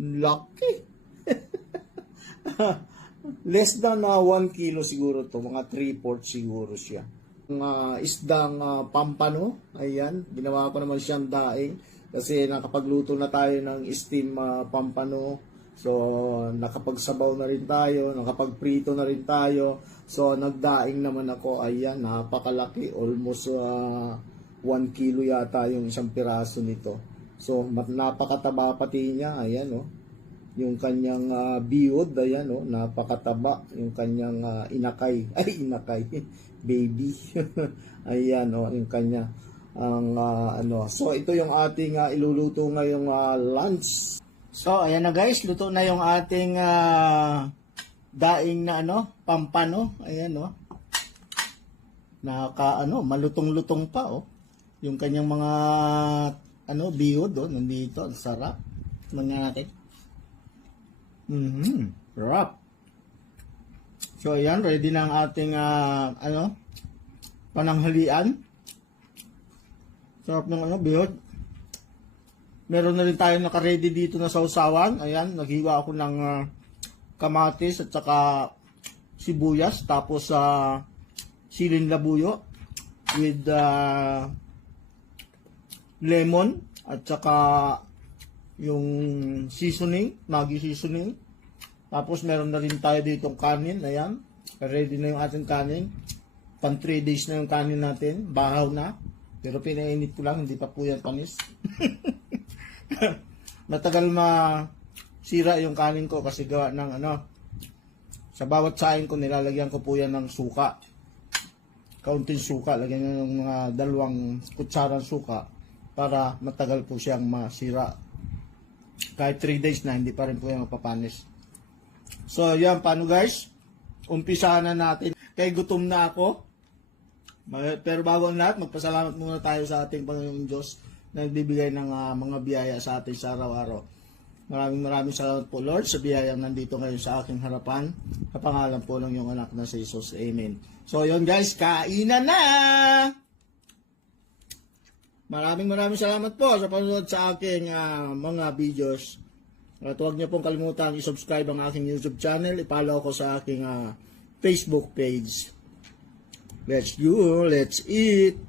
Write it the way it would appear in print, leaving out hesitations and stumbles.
Laki. Less than 1 kilo siguro to, mga 3/4 siguro siya. Isdang pampano, ayan, ginawa ko naman siyang daing kasi nakapagluto na tayo ng steam pampano. So nakapagsabaw na rin tayo, nakapagprito na rin tayo. So nagdaing naman ako, ayan, napakalaki, almost 1 kilo yata yung isang piraso nito. So napakataba pati niya, ayan oh. Yung kanyang biyod, ayan oh, napakataba. Yung kanyang inakay, baby. Ayan oh, yung kanya so ito yung ating iluluto ngayong lunch. So ayan na guys, luto na yung ating daing na pampano. Ayan oh. Malutong-lutong pa oh. Yung kanyang mga biyod oh, nandito, ang sarap. Tingnan natin. Sarap. So ayan, ready na ang ating pananghalian. Sarap ng bihod. Meron na rin tayo naka-ready dito na sausawan. Ayan, naghiwa ako ng kamatis at saka sibuyas, tapos silin labuyo with lemon at saka yung seasoning, Maggi seasoning. Tapos meron na rin tayo ditong kanin. Ayan, ready na yung ating kanin. Pan 3 days na yung kanin natin. Bahaw na. Pero pinainit ko lang, hindi pa po yan panis. Matagal masira yung kanin ko kasi gawa ng sa bawat saing ko nilalagyan ko po yan ng suka. Kaunting suka, lagyan nyo ng mga 2 kutsarang suka para matagal po siyang masira. Kahit 3 days na, hindi pa rin po yan mapapanis. So, yan. Paano guys? Umpisahan na natin. Kaya gutom na ako. Pero bago ang lahat, magpasalamat muna tayo sa ating Panginoong Diyos na nagbibigay ng mga biyaya sa atin sa araw-araw. Maraming salamat po Lord sa biyayang nandito ngayon sa aking harapan. Sa pangalan po ng iyong anak na si Jesus. Amen. So, yun guys. Kainan na! Maraming salamat po sa panonood sa aking mga videos. At huwag niyo pong kalimutan i-subscribe ang aking YouTube channel. I-follow ko sa aking Facebook page. Let's go! Let's eat!